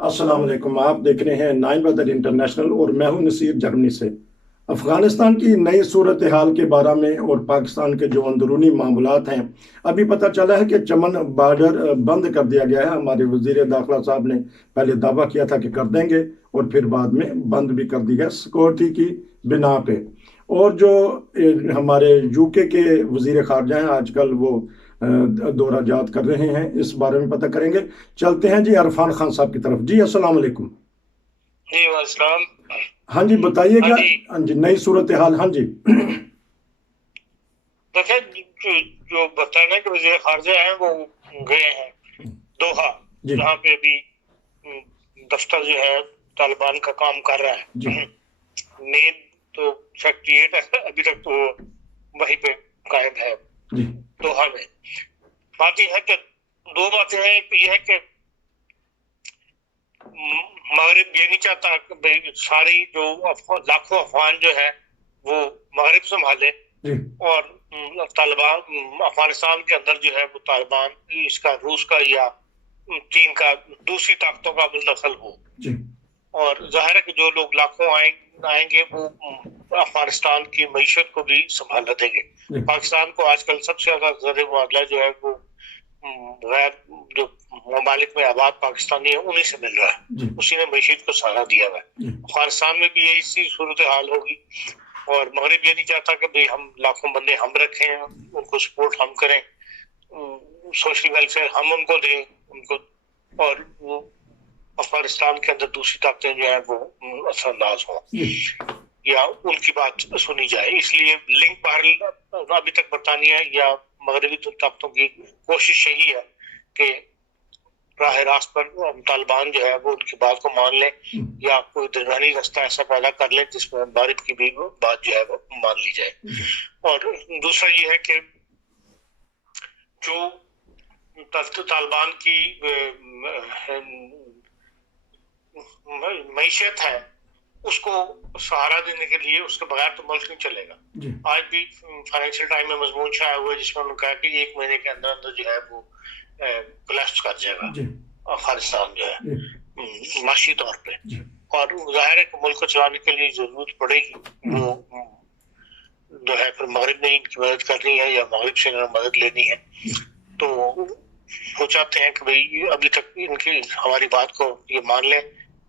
अस्सलाम वालेकुम। आप देख रहे हैं नाइन बदर इंटरनेशनल और मैं हूं नसीर जर्मनी से। अफगानिस्तान की नई सूरत हाल के बारे में और पाकिस्तान के जो अंदरूनी मामलात हैं, अभी पता चला है कि चमन बॉर्डर बंद कर दिया गया है। हमारे वजीर दाखिला साहब ने पहले दावा किया था कि कर देंगे और फिर बाद में बंद भी कर दिया सिक्योरिटी की बिना पे। और जो हमारे यूके के वजीर खारजा हैं, आजकल वो दौरा जात कर रहे हैं, इस बारे में पता करेंगे। चलते हैं जी अरफान खान साहब की तरफ। जी अस्सलाम वालेकुम। जी वालेकुम। हाँ जी, बताइए हाँ क्या। जी, हाँ जी, नई सूरत हाल। हाँ जी। देखिए जो बताने के वजीर खारजा हैं वो गए हैं दोहा, जी जहाँ पे भी दफ्तर जो है तालिबान का काम कर रहा जी है। नींद तो सेक्रेटरीट है, अभी तक तो वहीं पे कायम है जी दोहा में। बात यह है कि दो बातें हैं। एक ये है कि मगरिब ये नहीं चाहता कि भाई सारी जो लाखों अफगान जो है वो मगरिब संभाले, जी और तालिबान अफगानिस्तान के अंदर जो है वो तालिबान इसका रूस का या चीन का दूसरी ताकतों का मुंतकिल हो। जी और जाहिर है कि जो लोग लाखों आएंगे वो अफगानिस्तान की मईशत को भी संभाल देंगे। जी पाकिस्तान को आजकल सबसे ज्यादा ज़र मुआवजा जो है वो गैर जो ममालिक में आबाद पाकिस्तानी है उन्हीं से मिल रहा है। जी उसी ने मईशत को सहारा दिया हुआ है। जी अफगानिस्तान में भी यही सी सूरत हाल होगी, और मगरिब ये नहीं चाहता कि भाई हम लाखों बंदे हम रखें, उनको सपोर्ट हम करें, सोशल वेलफेयर हम उनको दें उनको, और वो अफगानिस्तान के अंदर दूसरी ताकतें जो है वो असरअंदाज हों जी या उनकी बात सुनी जाए। इसलिए लिंक बाहर अभी तक बरतानिया या मगरबी ताकतों की कोशिश यही है कि राह रास्त पर तालिबान जो है वो उनकी बात को मान ले, या कोई दरमियानी रास्ता ऐसा पैदा कर ले जिसमें मगरिब की भी बात जो है वो मान ली जाए। और दूसरा ये है कि जो तालिबान की मईशत है उसको सहारा देने के लिए उसके बगैर तो मुल्क नहीं चलेगा। जी आज भी फाइनेंशियल टाइम में मजमून छाया हुआ है जिसमें उन्होंने कहा कि 1 महीने के अंदर अंदर जो है वो कोलैप्स कर जाएगा जी अफगानिस्तान जो है जी माशी तौर पे। जी और जाहिर है कि मुल्क को चलाने के लिए जरूरत पड़ेगी, वो जो है फिर मगरिब ने इनकी मदद करनी है या मगरिब से मदद लेनी है। तो वो चाहते हैं कि भाई अभी तक इनकी हमारी बात को ये मान ले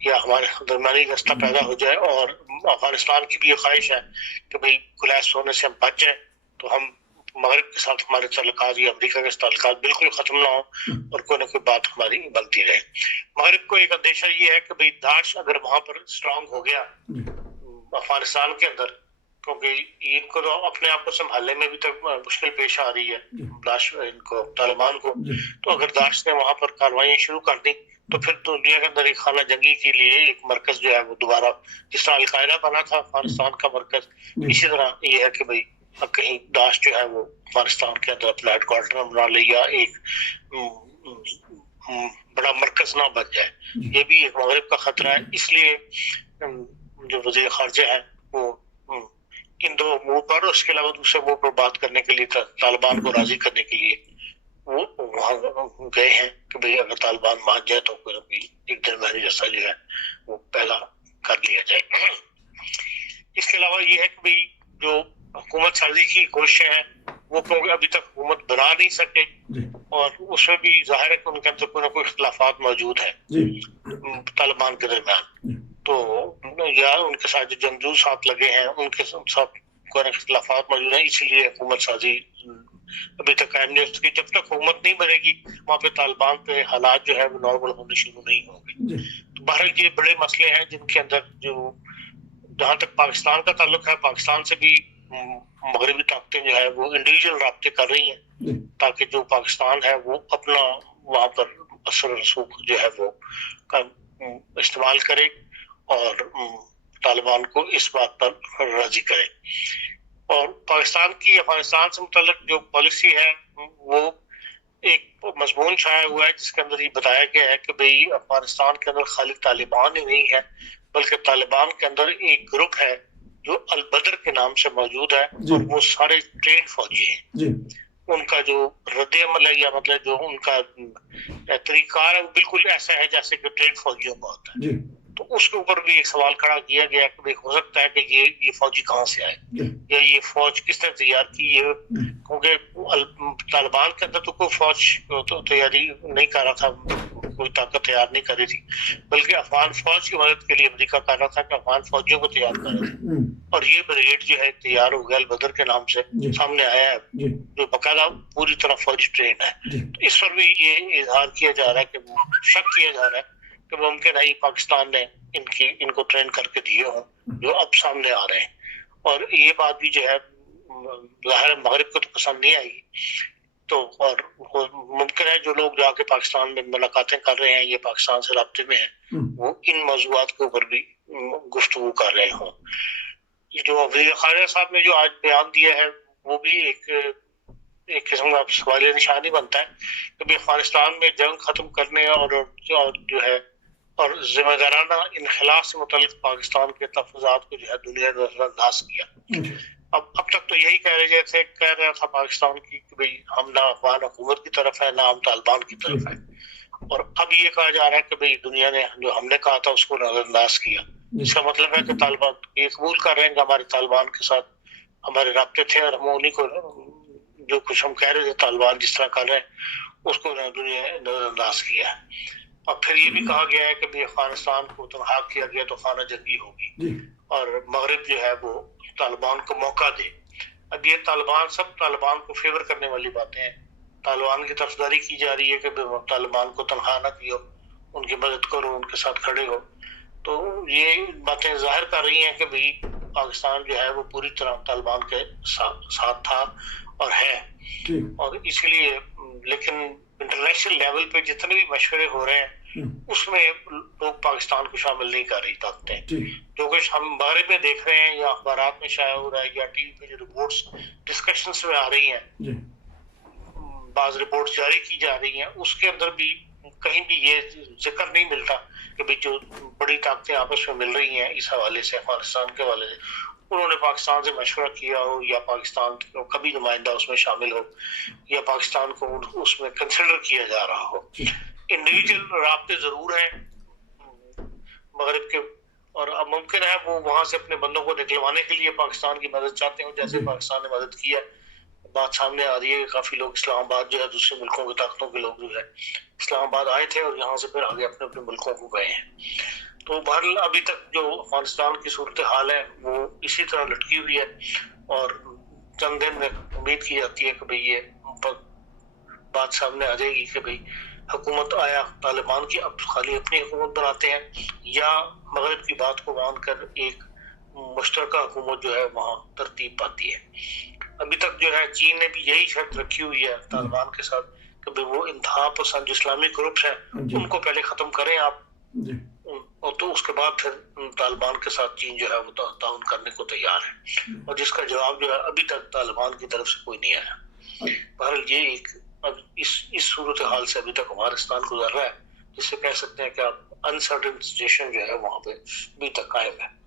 या हमारे दरमियानी रास्ता पैदा हो जाए। और अफगानिस्तान की भी ये ख्वाहिश है कि भाई कोलैप्स होने से हम बच जाए, तो हम मगरिब के साथ हमारे ताल्लुकात या अमेरिका के ताल्लुकात बिल्कुल खत्म ना हो और कोई ना कोई बात हमारी बनती रहे। मगरिब को एक अंदेशा ये है कि भाई दाश अगर वहां पर स्ट्रांग हो गया अफगानिस्तान के अंदर, क्योंकि इनको तो अपने आप को संभालने में भी तक मुश्किल पेश आ रही है दाश इनको तालिबान को, तो अगर दाश ने वहां पर कार्रवाई शुरू कर दी तो फिर तो दुनिया के अंदर एक खाना जंगी के लिए एक मरकज जो है वो दोबारा, जिस तरह अलकायदा बना था अफगानिस्तान का मरकज, इसी तरह ये है कि भाई कहीं दाश जो है वो अफगानिस्तान के अंदर अपना हेडक्वार्टर बना ले या एक बड़ा मरकज ना बन जाए। ये भी एक मगरिब का खतरा है। इसलिए जो वजीर खारजा है वो इन दो मुंह पर, उसके अलावा दूसरे मुंह पर बात करने के लिए, तालिबान को राजी करने के लिए वो वहां गए हैं कि भाई अगर तालिबान मान जाए तो कोई ना कोई एक दरमियानी रास्ता जो है वो पैदा कर लिया जाए। इसके अलावा ये है कि भाई जो हुकूमत साजी की कोशिशें हैं वो क्योंकि अभी तक हुकूमत बना नहीं सके, और उसमें भी जाहिर है कि उनके अंदर कोई ना कोई इख्तिलाफात मौजूद है तालिबान के दरमियान। तो या उनके साथ जो जंगजू साथ लगे हैं उनके साथ कोई इख्तिलाफात मौजूद है, इसलिए हुकूमत साजी अभी तक कायम नहीं हो सकी। जब तक हुकूमत नहीं बनेगी वहाँ पे तालिबान पे हालात जो है वो नॉर्मल होने शुरू नहीं होंगे। तो बहरहाल ये बड़े मसले हैं जिनके अंदर जो जहाँ तक पाकिस्तान का ताल्लुक है, पाकिस्तान से भी मगरबी ताकतें जो है वो इंडिविजुअल राब्ते कर रही हैं ताकि जो पाकिस्तान है वो अपना वहाँ पर असर रसूख जो है वो इस्तेमाल करे और तालिबान को इस बात पर राजी करे। और पाकिस्तान की अफगानिस्तान से मुतल्लिक जो पॉलिसी है वो एक मजमून छाया हुआ है जिसके अंदर ये बताया गया है कि भाई अफगानिस्तान के अंदर खाली तालिबान ही नहीं है बल्कि तालिबान के अंदर एक ग्रुप है जो अल बदर के नाम से मौजूद है और वो सारे ट्रेन फौजी हैं। ان کا جو رد عمل ہے یا مطلب جو ان کا طریقہ ہے وہ بالکل ایسا ہے جیسے کہ ٹرینڈ فوجیوں کا ہوتا ہے. تو اس کے اوپر بھی ایک سوال کھڑا کیا گیا کہ ہو سکتا ہے کہ یہ فوجی کہاں سے آئے یا یہ فوج کس نے تیار کی ہے, کیونکہ طالبان کے اندر تو کوئی فوج تو تیاری نہیں کر رہا تھا, کوئی طاقت تیار نہیں کر رہی تھی, بلکہ افغان فوج کی مدد کے لیے امریکہ کر رہا تھا کہ افغان فوجیوں کو تیار کر رہا تھا. اور یہ بریگیڈ جو ہے تیار ہو گیا البدر کے نام سے سامنے آیا ہے, جو باقاعدہ پوری طرح فوجی ٹرین ہے. تو اس پر بھی یہ اظہار کیا جا رہا ہے کہ شک کیا جا رہا ہے کہ ممکن ہے پاکستان نے ان کو ٹرین کر کے دیے ہوں جو اب سامنے آ رہے ہیں. اور یہ بات بھی جو ہے ظاہر مغرب کو تو پسند نہیں آئی, تو اور ممکن ہے جو لوگ جا کے پاکستان میں ملاقاتیں کر رہے ہیں, یہ پاکستان سے رابطے میں ہیں, وہ ان موضوعات کے اوپر بھی گفتگو کر رہے ہوں. جو وزیر خارجہ صاحب نے جو آج بیان دیا ہے وہ بھی ایک قسم کا سوالیہ نشان ہی بنتا ہے کہ افغانستان میں جنگ ختم کرنے اور جو ہے اور ذمہ دارانہ انخلا سے متعلق پاکستان کے تفاوضات کو جو ہے دنیا نے نظر انداز کیا. اب تک تو یہی کہہ رہا تھا پاکستان کی کہ بھئی ہم نہ افغان حکومت کی طرف ہے نہ ہم طالبان کی طرف ہے, اور اب یہ کہا جا رہا ہے کہ بھئی دنیا نے جو ہم نے کہا تھا اس کو نظر انداز کیا. اس کا مطلب ہے کہ طالبان یہ قبول کر رہے ہیں کہ ہمارے طالبان کے ساتھ ہمارے رابطے تھے اور ہم انہیں کو جو کچھ ہم کہہ رہے تھے طالبان جس طرح کر رہے ہیں اس کو دنیا نے نظر انداز کیا ہے. اور پھر یہ بھی کہا گیا ہے کہ افغانستان کو تنہا کیا گیا تو خانہ جنگی ہوگی اور مغرب جو ہے وہ طالبان کو موقع دے. اب یہ سب طالبان کو فیور کرنے والی باتیں ہیں, طالبان کی طرفداری کی جا رہی ہے کہ طالبان کو تنہا نہ کیو, ان کی مدد کرو, ان کے ساتھ کھڑے ہو. تو یہ باتیں ظاہر کر رہی ہیں کہ بھئی پاکستان جو ہے وہ پوری طرح طالبان کے ساتھ تھا اور ہے. اور اس لیے لیکن انٹرنیشنل لیول پہ جتنے بھی مشورے ہو رہے ہیں اس میں لوگ پاکستان کو شامل نہیں کر رہی طاقتیں, جو کچھ ہم مغرب میں دیکھ رہے ہیں یا اخبارات میں شائع ہو رہا ہے یا ٹی وی پہ جو رپورٹس ڈسکشنز میں آ رہی ہیں, بعض رپورٹس جاری کی جا رہی ہیں, اس کے اندر بھی کہیں بھی یہ ذکر نہیں ملتا کہ بھئی جو بڑی طاقتیں آپس میں مل رہی ہیں اس حوالے سے, افغانستان کے حوالے سے, انہوں نے پاکستان سے مشورہ کیا ہو یا پاکستان کو کبھی نمائندہ اس میں شامل ہو یا پاکستان کو اس میں کنسیڈر کیا جا رہا ہو. انڈیویجول رابطے ضرور ہیں مغرب کے, اور اب ممکن ہے وہ وہاں سے اپنے بندوں کو نکلوانے کے لیے پاکستان کی مدد چاہتے ہوں, جیسے پاکستان نے مدد کی ہے. بات سامنے آ رہی ہے کافی لوگ اسلام آباد جو ہے دوسرے ملکوں کی طاقتوں کے لوگ جو ہے اسلام آباد آئے تھے اور یہاں سے پھر آگے اپنے اپنے ملکوں کو گئے ہیں. تو بہرحال ابھی تک جو افغانستان کی صورتحال ہے وہ اسی طرح لٹکی ہوئی ہے, اور چند دن میں امید کی جاتی ہے کہ بھئی یہ بات سامنے آ جائے گی کہ بھئی حکومت آیا طالبان کی اب خالی اپنی حکومت بناتے ہیں یا مغرب کی بات کو مان کر ایک مشترکہ حکومت جو ہے وہاں ترتیب پاتی ہے. ابھی تک جو ہے چین نے بھی یہی شرط رکھی ہوئی ہے طالبان کے ساتھ کہ وہ انتہا پسند جو اسلامی گروپس ہیں ان کو پہلے ختم کریں آپ, اور تو اس کے بعد پھر طالبان کے ساتھ چین جو ہے وہ تعاون کرنے کو تیار ہے, اور جس کا جواب جو ہے ابھی تک طالبان کی طرف سے کوئی نہیں آیا. بہرحال یہ ایک اب اس صورتحال سے ابھی تک افغانستان گزر رہا ہے, جس سے کہہ سکتے ہیں کہ اب انسرٹن سچویشن جو ہے وہاں پہ ابھی تک قائم ہے.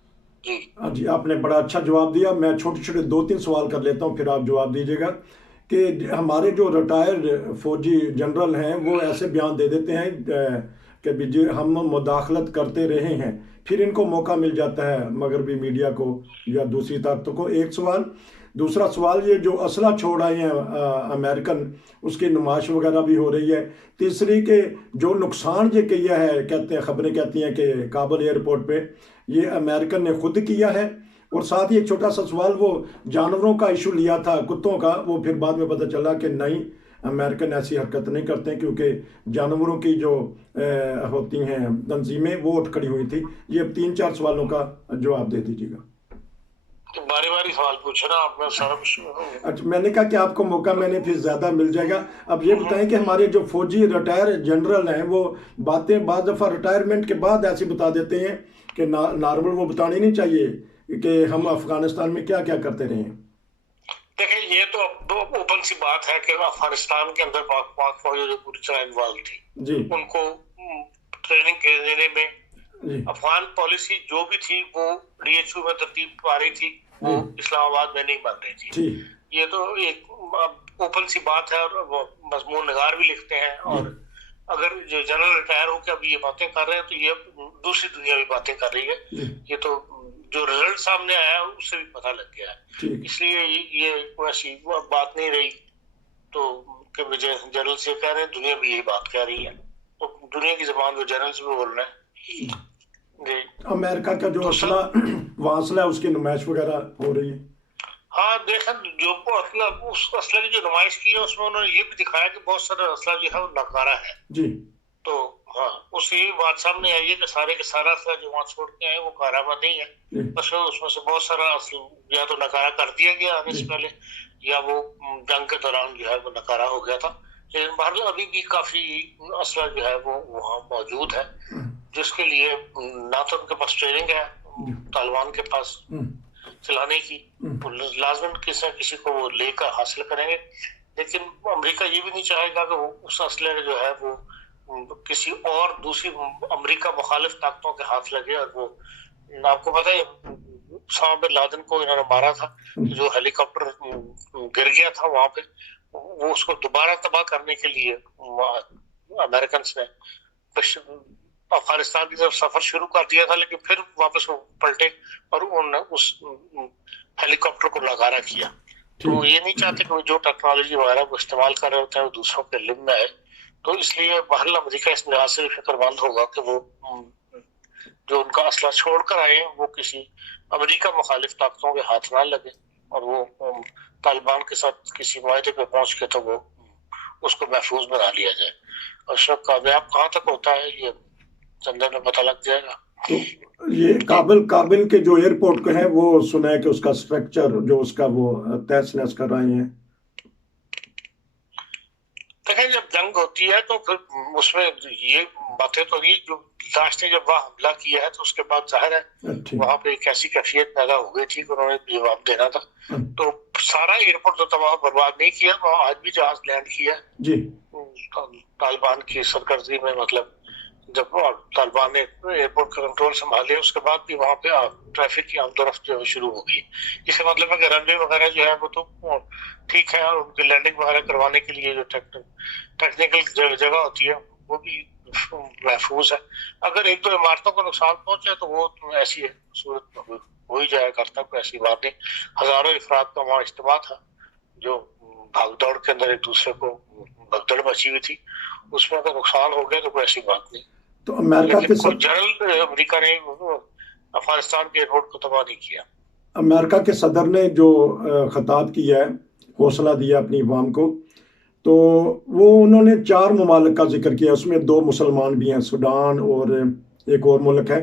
جی آپ نے بڑا اچھا جواب دیا. میں چھوٹے چھوٹے 2-3 سوال کر لیتا ہوں پھر آپ جواب دیجیے گا کہ ہمارے جو ریٹائرڈ فوجی جنرل ہیں وہ ایسے بیان دے دیتے ہیں کہ ہم مداخلت کرتے رہے ہیں, پھر ان کو موقع مل جاتا ہے مغربی میڈیا کو یا دوسری طاقتوں کو. ایک سوال. دوسرا سوال یہ جو اسلحہ چھوڑ آئے ہیں امریکن, اس کی نمائش وغیرہ بھی ہو رہی ہے. تیسری کہ جو نقصان یہ کیا ہے, کہتے ہیں خبریں کہتی ہیں کہ کابل ایئرپورٹ پہ یہ امریکن نے خود کیا ہے. اور ساتھ ہی ایک چھوٹا سا سوال, وہ جانوروں کا ایشو لیا تھا کتوں کا, وہ پھر بعد میں پتہ چلا کہ نہیں امریکن ایسی حرکت نہیں کرتے ہیں کیونکہ جانوروں کی جو ہوتی ہیں تنظیمیں وہ اٹھ کھڑی ہوئی تھی. یہ اب 3-4 سوالوں کا جواب دے دیجیے گا. باری باری سوال پوچھنا آپ نے سارا کچھ. اچھا میں نے کہا کہ آپ کو موقع میں نے پھر زیادہ مل جائے گا. اب یہ بتائیں کہ ہمارے جو فوجی ریٹائر جنرل ہیں وہ باتیں بعض دفعہ ریٹائرمنٹ کے بعد ایسی بتا دیتے ہیں کہ نارمل وہ بتانی نہیں چاہیے کہ ہم افغانستان میں کیا کیا کرتے رہے ہیں. دیکھیں یہ تو اوپن سی بات ہے کہ افغانستان کے اندر پاک فوج جو پوری طرح انوالو تھی, ان کو ٹریننگ دینے میں افغان پالیسی جو بھی تھی وہ ڈی ایچ او میں ترتیب پا رہی تھی, وہ اسلام آباد میں نہیں بن رہی تھی. یہ تو ایک ओपन सी बात है, और वो मजमून नगार भी लिखते हैं। और अगर जो जनरल रिटायर होकर अभी ये बातें कर रहे हैं तो ये दूसरी दुनिया भी बातें कर रही है। ये तो जो रिजल्ट सामने आया उससे भी पता लग गया है। इसलिए ये कोई ऐसी बात नहीं रही तो कि विजय जनरल से कह रहे हैं, दुनिया भी यही बात कह रही है, तो दुनिया की जबान में जनरल से भी बोल रहे हैं जी। अमेरिका का जो असला वासला है उसकी नुमाइश वगैरह हो रही है। हाँ देखा, जो असला, उस असला की जो नुमाइश की है उसमें उन्होंने ये भी दिखाया कि बहुत सारा असला जो है वो नकारा है जी। तो हाँ, उससे ये बात सामने आई है कि सारे के सारा असला जो वहाँ छोड़ के आए वो कारामद नहीं है। बस उसमें से बहुत सारा असला या तो नकारा कर दिया गया आने से पहले, या वो जंग के दौरान जो है वो नकारा हो गया था। लेकिन बाहर अभी भी काफी असला जो है वो वहाँ मौजूद है, जिसके लिए ना तो उनके पास ट्रेनिंग है तालिबान के पास चलाने की, लाजमन किसी न किसी को वो लेकर हासिल करेंगे। लेकिन अमेरिका ये भी नहीं चाहेगा कि वो उस असले जो है वो किसी और दूसरी अमेरिका मुखालिफ ताकतों के हाथ लगे। और वो आपको पता है उसामा बिन लादेन को इन्होंने मारा था, जो हेलीकॉप्टर गिर गया था वहां पे, वो उसको दोबारा तबाह करने के लिए अमेरिकन ने अफगानिस्तान की तरफ सफर शुरू कर दिया था, लेकिन फिर वापस वो पलटे और उन उस हेलीकॉप्टर को नकारा किया। तो ये नहीं चाहते कि जो टेक्नोलॉजी वगैरह वो इस्तेमाल कर रहे होते हैं वो दूसरों के लिम में आए। तो इसलिए बहरहाल अमेरिका इस लिहाज से फिक्रमंद होगा कि वो जो उनका असला छोड़ कर आए वो किसी अमेरिका मुखालिफ ताकतों के हाथ ना लगे, और वो तालिबान के साथ किसी मायदे पे पहुंच के तो वो उसको महफूज बना लिया जाए। और उसका कामयाब कहाँ तक होता है ये चंदन में पता लग जाएगा। तो ये काबिल के जो एयरपोर्ट को है वो सुना है कि उसका स्ट्रक्चर जो उसका वो तहस नहस कर रहे हैं। देखें, जब जंग होती है तो फिर उसमें ये बातें तो नहीं, जो लास्ट ने जब वहाँ हमला किया है तो उसके बाद जाहिर है वहाँ पे एक ऐसी कैफियत पैदा हो गई थी कि उन्होंने जवाब देना था। तो सारा एयरपोर्ट तो तबाह बर्बाद नहीं किया, वहाँ आज भी जहाज लैंड किया जी तालिबान की सरकर्जी में। मतलब जब तालिबान ने एयरपोर्ट का कंट्रोल संभाले उसके बाद भी वहाँ पे ट्रैफिक की आमदोरफ्त जो है शुरू हो गई। इसका मतलब है कि रनवे वगैरह जो है वो तो ठीक है, और उनकी लैंडिंग वगैरह करवाने के लिए जो टेक्निकल जगह होती है वो भी महफूज है। अगर एक दो इमारतों को नुकसान पहुंचे तो वो ऐसी है सूरत हो ही जाया करता, कोई ऐसी बात नहीं। हजारों अफराद का वहाँ इज्तिमा था जो भागदौड़ के अंदर एक दूसरे को भगदड़ मची हुई थी, उसमें अगर नुकसान हो गया तो कोई ऐसी बात नहीं। तो अमेरिका के जनरल अमेरिका ने अफगानिस्तान के एयरपोर्ट को तबाह नहीं किया। अमेरिका के सदर ने जो खिताब किया है, हौसला दिया अपनी अवाम को, तो वो उन्होंने 4 ममालिक का जिक्र किया, उसमें 2 मुसलमान भी हैं, सूडान और एक और मुल्क है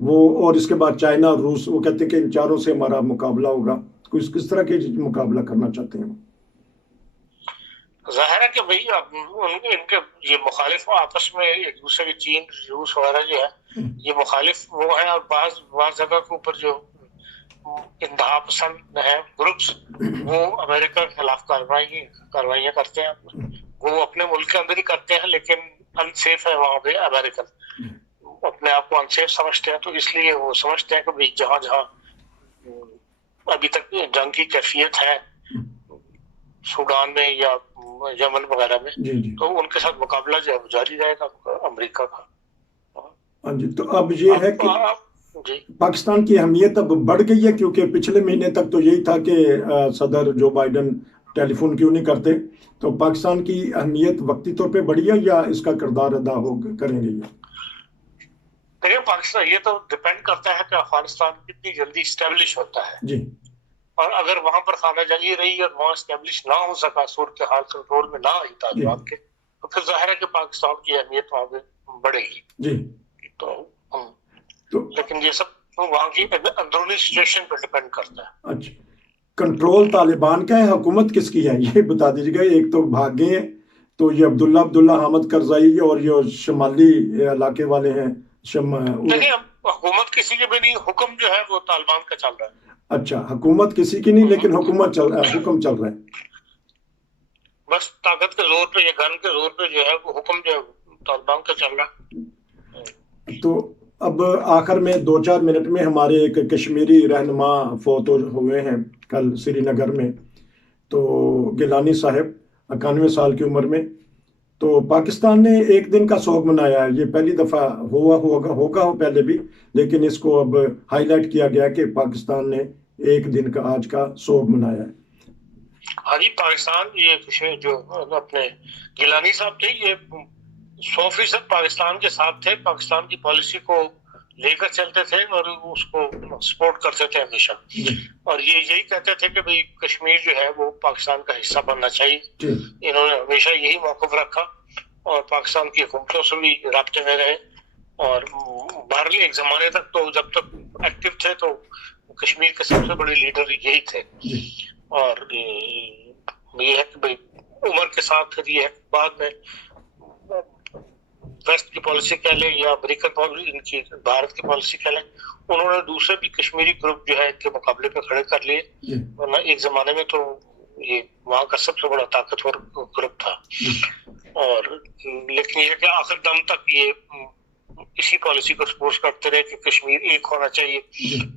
वो, और इसके बाद चाइना और रूस। वो कहते हैं कि इन चारों से हमारा मुकाबला होगा। कुछ किस तरह के मुकाबला करना चाहते हैं? जाहिर है कि भाई इनके ये मुखालिफ आपस में एक दूसरे के, चीन रूस वगैरह जो है ये मुखालिफ वो है, और बाज जगह के ऊपर जो इंतहा पसंद है ग्रुप्स वो अमेरिका के खिलाफ कार्रवाइयाँ करते हैं। वो अपने मुल्क के अंदर ही करते हैं, लेकिन अनसेफ है वहाँ पे अमेरिकन, अपने आप को अनसेफ समझते हैं। तो इसलिए वो समझते हैं कि भाई जहाँ जहाँ अभी तक जंग की कैफियत है सूडान में या यमन वगैरह में, तो उनके साथ मुकाबला जो है जारी रहेगा अमेरिका का। हाँ जी। तो अब ये है कि पाकिस्तान की अहमियत अब बढ़ गई है, क्योंकि पिछले महीने तक तो यही था कि सदर जो बाइडन टेलीफोन क्यों नहीं करते। तो पाकिस्तान की अहमियत वक्ती तौर पे बढ़ी है या इसका किरदार अदा करेंगे ये? देखिए, पाकिस्तान ये तो डिपेंड करता है कि अफगानिस्तान कितनी जल्दी स्टेब्लिश होता है जी। और अगर वहां पर खाना जंगी रही और वहां स्टेब्लिश ना हो सका, सूरत हाल कंट्रोल में ना आई तालिबान के, तो फिर जाहिर है कि पाकिस्तान की अहमियत वहां पे बढ़ेगी जी। तो लेकिन ये सब वहां की अंदरूनी सिचुएशन पर डिपेंड करता है। अच्छा, कंट्रोल तालिबान का है, हुकूमत किसकी है ये बता दीजिएगा। एक तो भाग गए हैं, तो ये अब्दुल्ला हामिद करजाई और ये शमाली इलाके वाले हैं। देखिए, हुकूमत किसी के भी नहीं, हुक्म जो है वो तालिबान का चल रहा है। अच्छा, हुकूमत किसी की नहीं, लेकिन हुकूमत हुक्म चल रहा है, बस ताकत के जोर पे, ये गन के जोर पे जो है वो हुक्म जो तालिबान का चल रहा है। तो अब आखिर में 2-4 मिनट में हमारे एक कश्मीरी रहनुमा फौत हुए हैं कल श्रीनगर में। تو گیلانی صاحب 91 سال کی عمر میں، تو پاکستان نے ایک دن کا سوگ منایا ہے. یہ پہلی دفعہ ہوگا پہلے بھی، لیکن اس کو اب ہائی لائٹ کیا گیا کہ پاکستان نے ایک دن کا آج کا سوگ منایا ہے. ہاں جی، پاکستان یہ جو اپنے گیلانی صاحب تھے، یہ 100% پاکستان کے ساتھ تھے، پاکستان کی پالیسی کو لے کر چلتے تھے اور اس کو سپورٹ کرتے تھے ہمیشہ، اور یہ یہی کہتے تھے کہ بھئی کشمیر جو ہے وہ پاکستان کا حصہ بننا چاہیے. انہوں نے ہمیشہ یہی موقف رکھا اور پاکستان کی حکومتوں سے بھی رابطے میں رہے، اور بہرحال ایک زمانے تک تو جب تک ایکٹیو تھے تو کشمیر کے سب سے بڑے لیڈر یہی تھے. اور یہ ہے کہ بھئی عمر کے ساتھ پھر یہ بعد میں ویسٹ کی پالیسی کہہ لیں یا امریکن پالیسی، ان کی بھارت کی پالیسی کہہ لیں، انہوں نے دوسرے بھی کشمیری گروپ جو ہے ان کے مقابلے پہ کھڑے کر لیے، ورنہ ایک زمانے میں تو یہ وہاں کا سب سے بڑا طاقتور گروپ تھا. اور لیکن یہ کہ آخر دم تک یہ اسی پالیسی کو سپورٹ کرتے رہے کہ کشمیر ایک ہونا چاہیے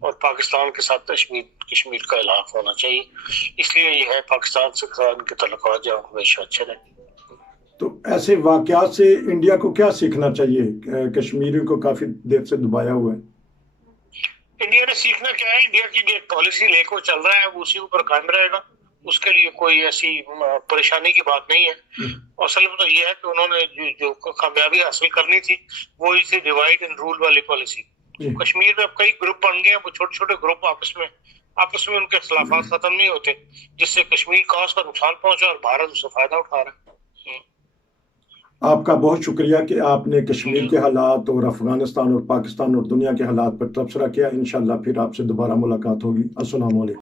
اور پاکستان کے ساتھ کشمیر کا الحاق ہونا چاہیے. اس لیے یہ ہے پاکستان سے ان کے تعلقات جو ہمیشہ اچھے رہے. تو ایسے واقعات سے انڈیا کو کیا سیکھنا چاہیے؟ کشمیریوں کو کافی دیر سے دبایا ہوا ہے. انڈیا نے سیکھنا کیا ہے؟ انڈیا کی ایک پالیسی لے کو چل رہا ہے، وہ اسی اوپر قائم رہے گا، اس کے لیے کوئی ایسی پریشانی کی بات نہیں ہے. اصل میں تو یہ ہے کہ انہوں نے جو کامیابی حاصل کرنی تھی وہ تھی ڈیوائڈ اینڈ رول والی پالیسی. کشمیر میں اب کئی گروپ بن گئے ہیں، وہ چھوٹے چھوٹے گروپ آپس میں ان کے اختلافات ختم نہیں ہوتے، جس سے کشمیر کا اس کا نقصان پہنچا اور بھارت اس سے فائدہ اٹھا رہا ہے. آپ کا بہت شکریہ کہ آپ نے کشمیر کے حالات اور افغانستان اور پاکستان اور دنیا کے حالات پر تبصرہ کیا. انشاءاللہ پھر آپ سے دوبارہ ملاقات ہوگی. السلام علیکم.